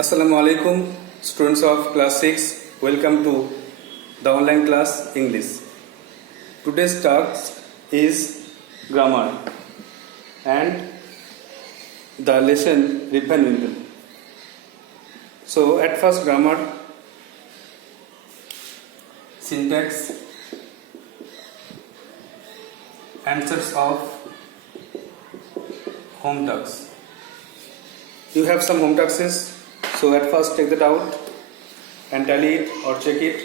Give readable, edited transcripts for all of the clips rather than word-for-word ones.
Assalamu alaikum, students of class 6. Welcome to the online class English. Today's task is grammar and the lesson Rip Van Winkle. So at first grammar, syntax, answers of home tasks. You have some home tasks. So at first take that out and tally it or check it.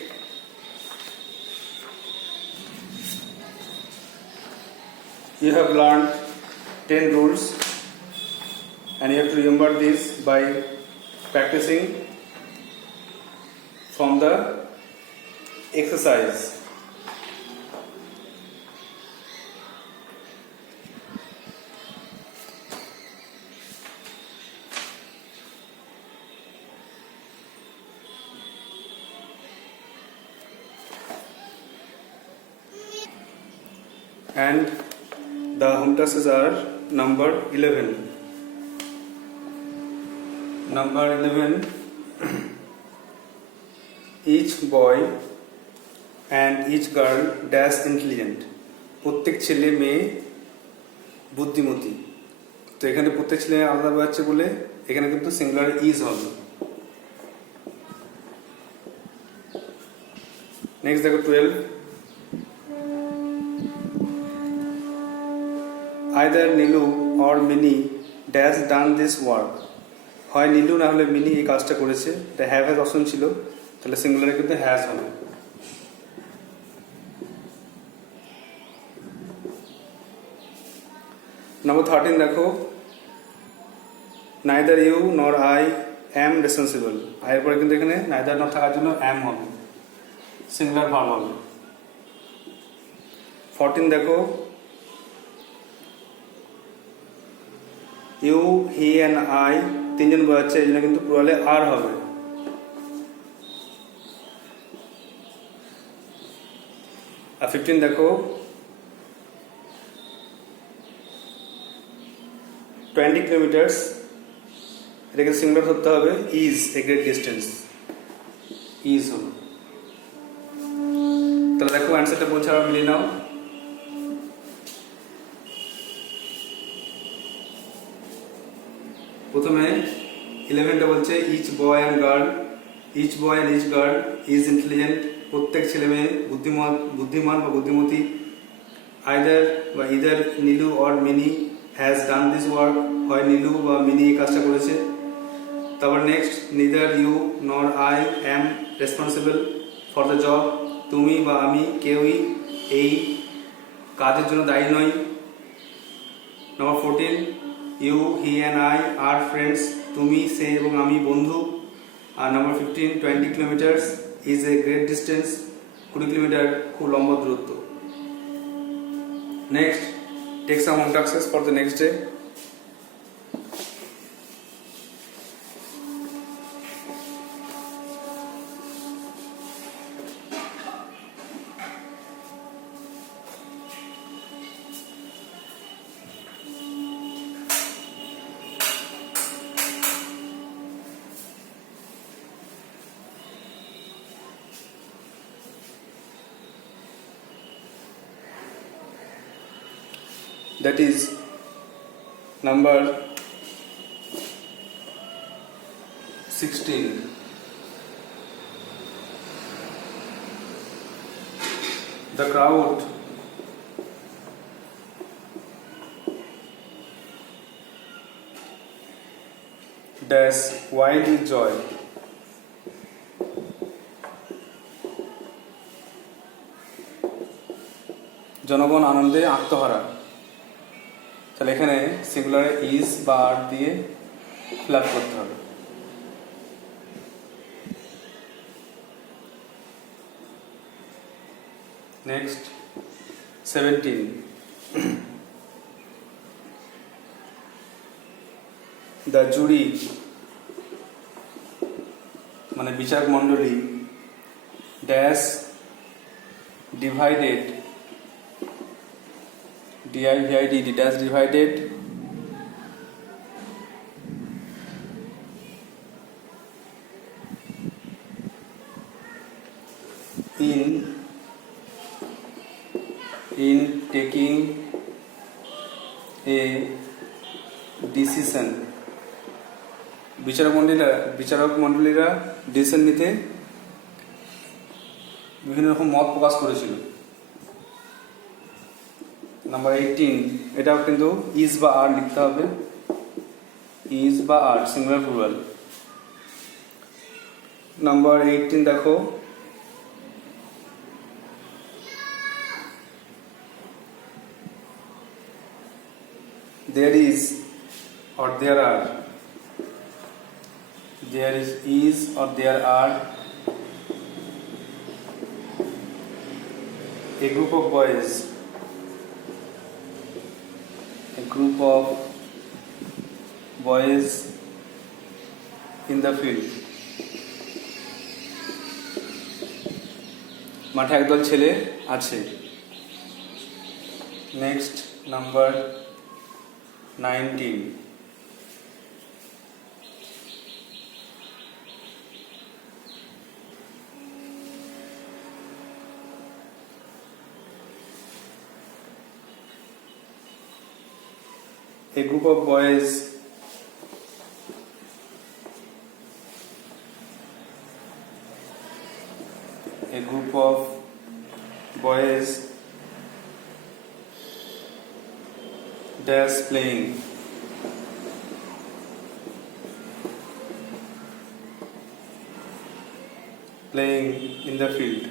You have learned 10 rules and you have to remember this by practicing from the exercise. And the home tasks are number 11. Number 11. Each boy and each girl dash intelligent. প্রত্যেক ছেলে মেয়ে বুদ্ধিমতী। তো এখানে প্রত্যেক ছেলে আলাদা বাচ্চা বলে এখানে কিন্তু সিঙ্গুলার ইজ হবে। নেক্সট দেখো 12. Either Nilu or Mini dash done this work. হয় নীলু না হলে মিনি এই কাজটা করেছে। এটা হ্যাভ হ্যাজ অপশন ছিল, তাহলে সিঙ্গুলারে কিন্তু হ্যাজ হবে। নাম্বার 13 দেখো, neither you nor I am responsible. এর পরে কিন্তু এখানে neither not থাকার জন্য am হবে, সিঙ্গুলার ভার্ব হবে। 14 দেখো, ইউ হি অ্যান্ড আই তিনজন বোঝাচ্ছে, এই জন্য কিন্তু প্লুরালে আর হবে। আর 15 দেখো, 20 কিলোমিটার্স, এটাকে সিঙ্গুলার ধরতে হবে, is a great distance, is হবে। তাহলে দেখো অ্যান্সারটা বলছে, আবার মিলিয়ে নাও। প্রথমে 11টা বলছে each boy and girl, each boy and each girl is intelligent, প্রত্যেক ছেলে মেয়ে বুদ্ধিমান বা বুদ্ধিমতী। আইদার বা either Nilu or Mini has done this work, হয় নীলু বা মিনি এই কাজটা করেছে। তারপর next, neither you nor I am responsible for the job, তুমি বা আমি কেউই এই কাজের জন্য দায়ী নই। Number 14, you he and I are friends, তুমি সে এবং আমি বন্ধু। আর number 15, 20 kilometres is a great distance, 20 kilometre খুব লম্বা দূরত্ব। Next, take some home tasks for the next day. That is number 16. The crowd dash wild with joy. জনগণ আনন্দে আত্মহারা। তাহলে এখানে সিঙ্গুলারে ইজ বা আর দিয়ে ফিল আপ করতে হবে। নেক্সট 17, দ্য জুরি মানে বিচারক মণ্ডলী dash divided divided dash divided in taking a decision, বিচারক মণ্ডলীরা ডিসিশন নিতে বিভিন্ন রকম মত প্রকাশ করেছিল। নাম্বার 18, এটাও কিন্তু ইজ বা আর লিখতে হবে, ইজ বা আর সিঙ্গুলার প্লুরাল। নাম্বার 18 দেখো, there is or there are, there is or there are a group of boys, in the field, মাঠে একদল ছেলে আছে। Next number 19, a group of boys dash playing in the field.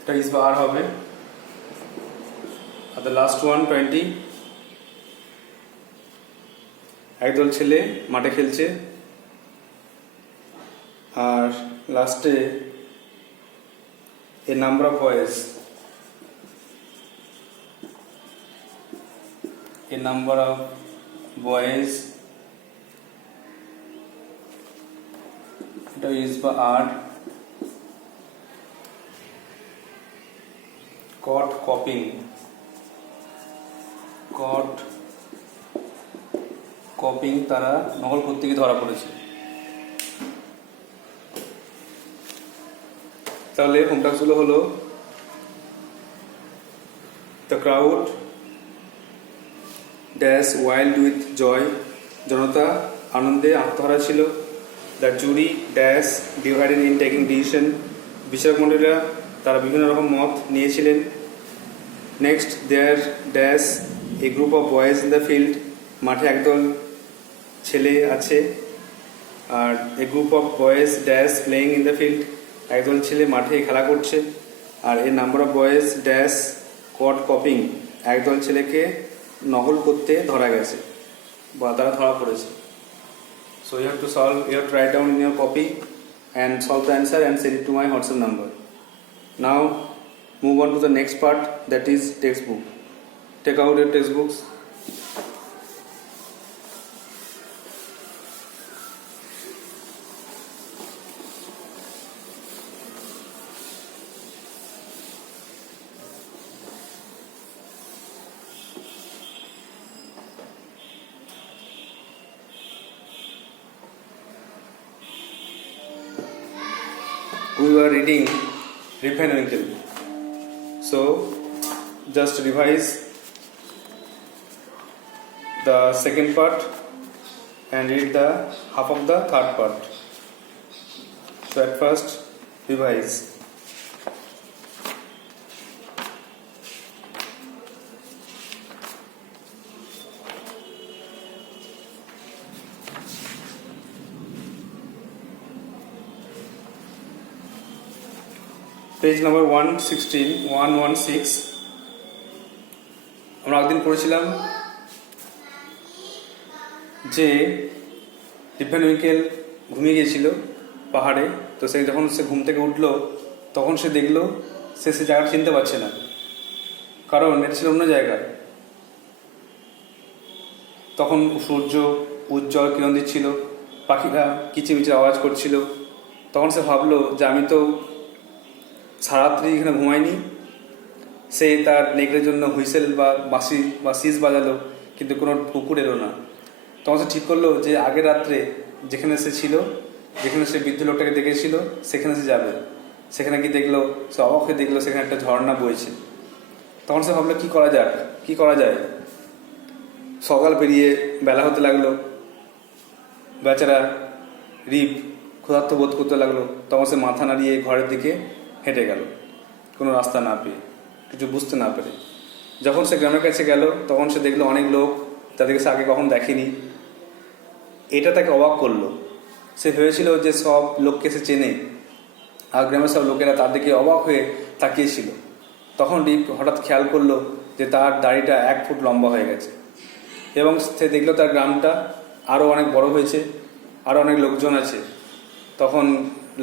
এটা ইজ বা আর হবে। Are the last one 20, একদল ছেলে মাঠে খেলছে, আর লাস্টে a number of boys, এটা ইজ বা আর, caught copying তারা নকল করতে গিয়ে ধরা পড়েছে। তাহলে হোম টাস্কগুলো হলো, the crowd dash wild with joy, জনতা আনন্দে আত্মহারা ছিল। The jury dash divided in taking decision, বিচারক মণ্ডলীরা তারা বিভিন্ন রকম মত নিয়েছিলেন। Next, there dash a group of boys in the field, মাঠে একদল ছেলে আছে। আর a group of boys dash playing in the field, একদল ছেলে মাঠে খেলা করছে। আর a number of boys dash caught copying, একদল ছেলেকে নকল করতে ধরা গেছে বা তারা ধরা পড়েছে। So you have to solve, you have to write down in your copy and solve the answer and send it to my WhatsApp number. Now move on to the next part, that is textbook. Take out your textbooks. We were reading Rip and Winkle. So just revise the second part and read the half of the third part. So at first revise. Page number 116 আমরা একদিন পড়েছিলাম যে রিপ and Winkel ঘুমিয়ে গিয়েছিল পাহাড়ে। তো সে যখন সে ঘুম থেকে উঠলো তখন সে দেখলো সে জায়গাটা চিনতে পারছে না, কারণ এটা ছিল অন্য জায়গায়। তখন সূর্য উজ্জ্বল কিরণ দিচ্ছিল, পাখিরা কিচিমিচির আওয়াজ করছিল। তখন সে ভাবলো যে আমি তো সারাত্রি এখানে ঘুমাইনি। সে তার নেকড়ের জন্য হুইসেল বা বাঁশি বা সিজ বাজালো, কিন্তু কোনো কুকুর এলো না। তখন সে ঠিক করলো যে আগের রাত্রে যেখানে সে ছিল, যেখানে সে বৃদ্ধ লোকটাকে দেখেছিল সেখানে সে যাবে। সেখানে কি দেখলো, সে অবাক হয়ে দেখলো সেখানে একটা ঝর্ণা বইছে। তখন সে ভাবলো কি করা যাক, কি করা যায়। সকাল পেরিয়ে বেলা হতে লাগলো, বেচারা রিপ ক্ষুধার্ত বোধ করতে লাগলো। তখন সে মাথা নাড়িয়ে ঘরের দিকে হেঁটে গেল, কোনো রাস্তা না পেয়ে, কিছু বুঝতে না পেরে। যখন সে গ্রামের কাছে গেল তখন সে দেখলো অনেক লোক, তাদেরকে সে আগে কখন দেখেনি। এটা তাকে অবাক করলো। সে ভেবেছিল যে সব লোককে সে চেনে, আর গ্রামের সব লোকেরা তার দিকে অবাক হয়ে তাকিয়েছিল। তখন রিপ হঠাৎ খেয়াল করলো যে তার দাড়িটা 1 ফুট লম্বা হয়ে গেছে, এবং সে দেখলো তার গ্রামটা আরও অনেক বড় হয়েছে, আরও অনেক লোকজন আছে। তখন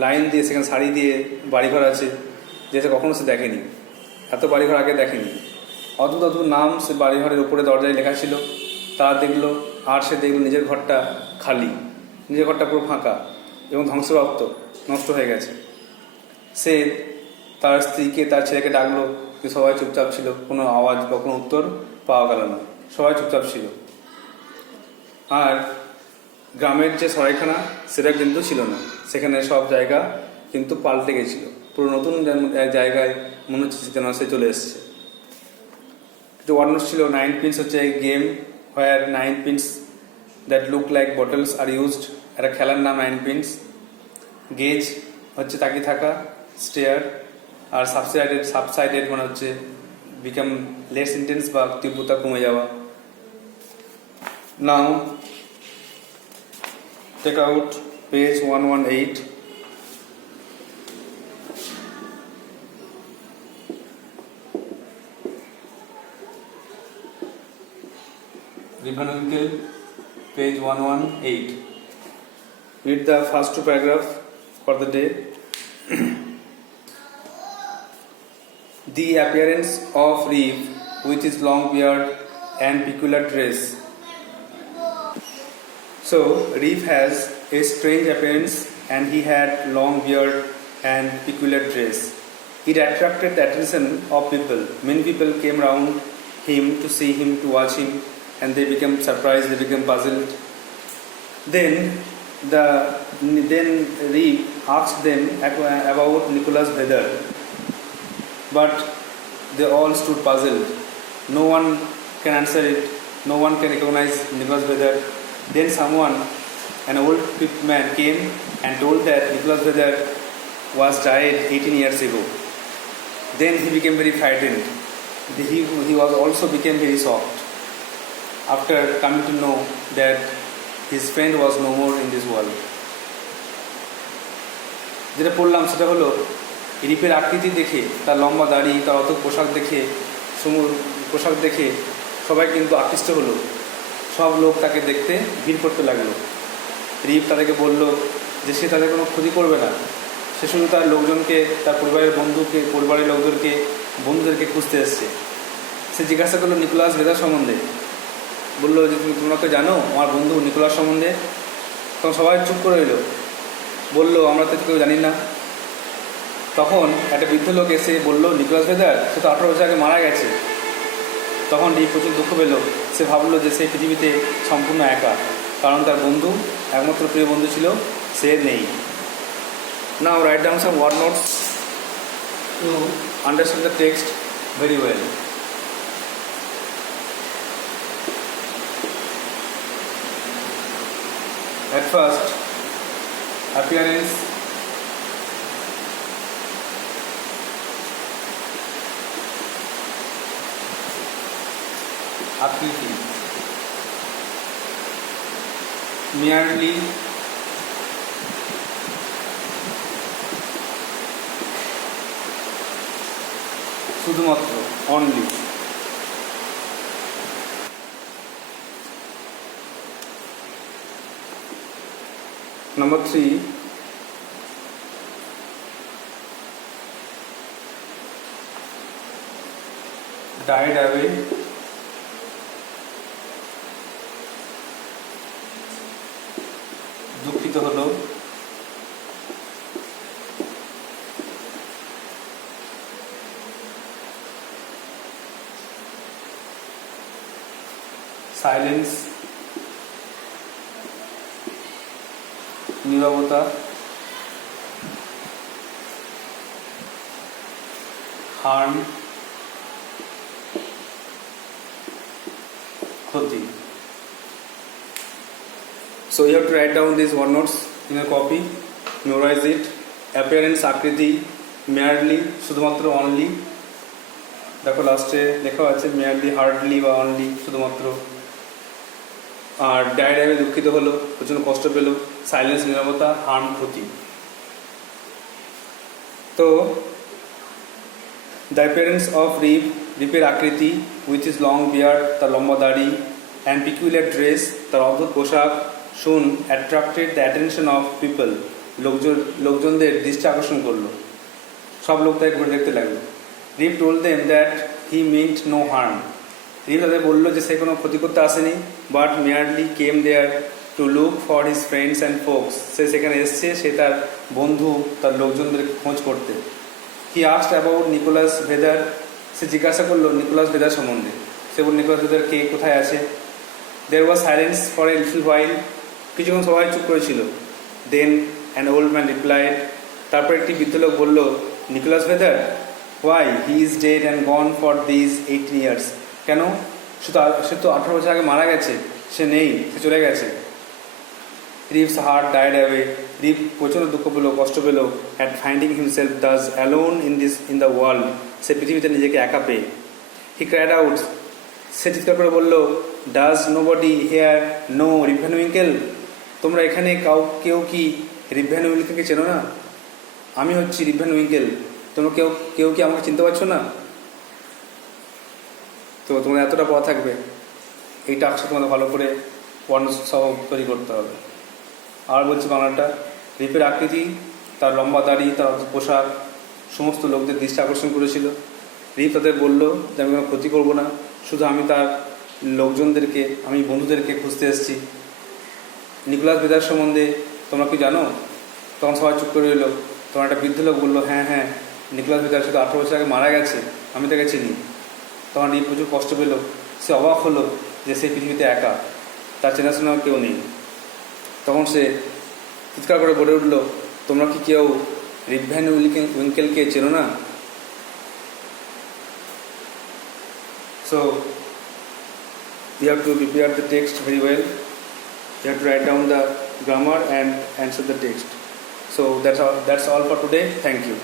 লাইন দিয়ে সেখানে সারি দিয়ে বাড়িঘর আছে, যেটা কখনো সে দেখেনি, এত বাড়িঘর আগে দেখেনি। অদ্ভুত অদ্ভুত নাম সে বাড়িঘরের উপরে দরজায় লেখা ছিল, তারা দেখলো। আর সে দেখলো নিজের ঘরটা খালি, নিজের ঘরটা পুরো ফাঁকা এবং ধ্বংসপ্রাপ্ত, নষ্ট হয়ে গেছে। সে তার স্ত্রীকে, তার ছেলেকে ডাকলো, যে সবাই চুপচাপ ছিল, কোনো আওয়াজ বা কোনো উত্তর পাওয়া গেল না, সবাই চুপচাপ ছিল। আর গ্রামের যে সরাইখানা সেটা কিন্তু ছিল না, সেখানে সব জায়গা কিন্তু পাল্টে গেছিল, পুরো নতুন জায়গায় মনে হচ্ছে যেন সে চলে এসছে। কিছু ওয়ার্ডস ছিল। 9 পিনস হচ্ছে গেম হোয়ার 9 pins that look like bottles are used, একটা খেলার নাম 9 পিনস। গেজ হচ্ছে তাকিয়ে থাকা, স্টেয়ার। আর সাবসাইডেড মানে হচ্ছে বিকাম লেস ইন্টেন্স বা তীব্রতা কমে যাওয়া। নাও take out page 118. Ribbon-Winkle, page 118. Read the first 2 paragraphs for the day. The appearance of Reef with his long beard and peculiar dress. So, Reef has a strange appearance, and he had long beard and peculiar dress. It attracted the attention of people. Many people came round him to see him, to watch him, and they became surprised, they became puzzled. Then Reef asked them about Nicholas Vedder, but they all stood puzzled. No one can answer it, no one can recognize Nicholas Vedder. Then someone, an old man, came and told that Nicholas Vedder was died 18 years ago. Then he became very frightened. He was also became very shocked after coming to know that his friend was no more in this world. যেটা পড়লাম সেটা হলো, রিপের আকৃতি দেখে, তার লম্বা দাড়ি, তার অত পোশাক দেখে সবাই কিন্তু আকৃষ্ট হলো। সব লোক তাকে দেখতে ভিড় করতে লাগলো। রিপ তাদেরকে বলল যে সে তাদের কোনো ক্ষতি করবে না, সে শুধু তার লোকজনকে, তার পরিবারের বন্ধুদেরকে খুঁজতে এসছে। সে জিজ্ঞাসা করলো নিকোলাস ভেদার সম্বন্ধে, বললো যে তোমরা তো জানো আমার বন্ধু নিকোলাস সম্বন্ধে। তখন সবাই চুপ করে রইল, বললো আমরা তো কেউ জানি না। তখন একটা বৃদ্ধ লোক এসে বলল, নিকোলাস ভেদার সে তো 18 বছর আগে মারা গেছে। তখন রিপ প্রচুর দুঃখ পেল। সে ভাবলো যে সে পৃথিবীতে সম্পূর্ণ একা, কারণ তার বন্ধু, একমাত্র প্রিয় বন্ধু ছিল, সে নেই। Now write down some word notes to understand the text very well. At first, appearance, আকৃতি, merely, শুধুমাত্র, only. Number 3, died away, দুঃখিত হলো। সাইলেন্স, নীরবতা, হার্ম, ক্ষতি. So you have to write down these one notes in a copy, memorize it. Appearance, আকৃতি, merely শুধুমাত্র, only, দেখো লাস্টে লেখা আছে merely, hardly বা only শুধুমাত্র. আর ডায়ডামে দুঃখিত হলো, প্রচন্ড কষ্ট পেল, সাইলেন্স নীরবতা, হার্ম ক্ষতি. তো দ্য অ্যাপিয়ারেন্স অফ রিপের আকৃতি, উইথ ইজ লং বিয়ার্ড, তার লম্বা দাড়ি, অ্যান্ড পিকুলার ড্রেস, তার অদ্ভুত পোশাক, শুন attracted the attention of people, লোকজনদের দৃষ্টি আকর্ষণ করলো, সব লোক তাকে ঘুরে দেখতে লাগলো. Rip told them that he meant no harm, Rip তাদের বললো যে সে কোনো ক্ষতি করতে আসেনি, but merely came there to look for his friends and folks, সে সেখানে এসছে, সে তার বন্ধু, তার লোকজনদের খোঁজ করতে. He asked about Nicholas Vedder, সে জিজ্ঞাসা করলো নিকোলাস ভেদার সম্বন্ধে. সে বলল নিকোলাস ভেদার কে, কোথায় আছে. There was silence for a little while, কিছুক্ষণ সবাই চুপ করেছিল. Then an old man replied, তারপর একটি বৃদ্ধ লোক বলল, Nicholas Vedder, why, he is dead and gone for this 18 years, কেন, সে তো 18 বছর আগে মারা গেছে, সে নেই, সে চলে গেছে. Rip's heart died away, Rip প্রচণ্ড দুঃখ পেল, কষ্ট পেল, at finding himself thus alone in the world, সে পৃথিবীতে নিজেকে একা পেয়ে. হি ক্রাইড আউট, সে চিৎকার করে বলল, does nobody here know Rip Van Winkle, তোমরা এখানে কেউ কি রিপ ভ্যান উইঙ্কেলকে চেনো না, আমি হচ্ছি রিপ ভ্যান উইঙ্কেল, তোমরা কেউ কি আমাকে চিনতে পারছো না. তো তোমরা এতটা পড়া থাকবে, এই টাস্কটা তোমাদের ভালো করে ওয়ার্ড সহ তৈরি করতে হবে. আর বলছি বাংলাটা, রিপের আকৃতি, তার লম্বা দাড়ি, তার পোশাক সমস্ত লোকদের দৃষ্টি আকর্ষণ করেছিল. রিপ তাদের বলল যে আমি কোনো ক্ষতি করবো না, শুধু আমি তার লোকজনদেরকে, আমি বন্ধুদেরকে খুঁজতে এসেছি. নিকোলাস ভেদার সম্বন্ধে তোমরা কি জানো, তখন সবাই চুপ করে রইল. তখন একটা বৃদ্ধ লোক বললো, হ্যাঁ, নিকোলাস ভেদার শুধু 18 বছর আগে মারা গেছে, আমি তাকে চিনি. তখন রিপ প্রচুর কষ্ট পেল, সে অবাক হলো যে সে পৃথিবীতে একা, তার চেনাশোনা কেউ নেই. তখন সে চিৎকার করে বলে উঠল, তোমরা কি কেউ রিপ ভ্যান উইঙ্কেলকে চেনো না. So you have to prepare the text very well. You have to write down the grammar and answer the text. So that's all for today. Thank you.